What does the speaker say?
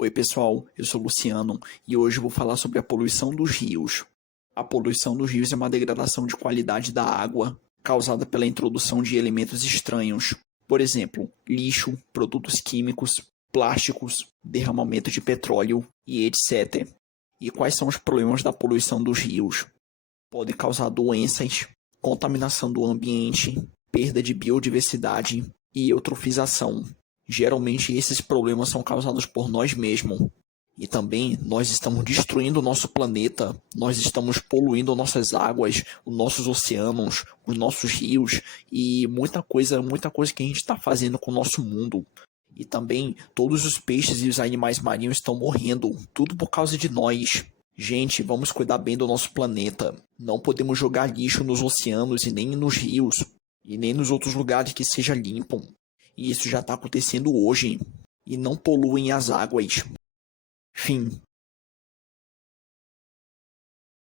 Oi pessoal, eu sou Luciano e hoje eu vou falar sobre a poluição dos rios. A poluição dos rios é uma degradação de qualidade da água causada pela introdução de elementos estranhos, por exemplo, lixo, produtos químicos, plásticos, derramamento de petróleo e etc. E quais são os problemas da poluição dos rios? Pode causar doenças, contaminação do ambiente, perda de biodiversidade e eutrofização. Geralmente esses problemas são causados por nós mesmos. E também nós estamos destruindo o nosso planeta, nós estamos poluindo nossas águas, os nossos oceanos, os nossos rios e muita coisa que a gente está fazendo com o nosso mundo. E também todos os peixes e os animais marinhos estão morrendo, tudo por causa de nós. Gente, vamos cuidar bem do nosso planeta. Não podemos jogar lixo nos oceanos e nem nos rios, e nem nos outros lugares que seja limpo. E isso já está acontecendo hoje. E não poluem as águas. Fim.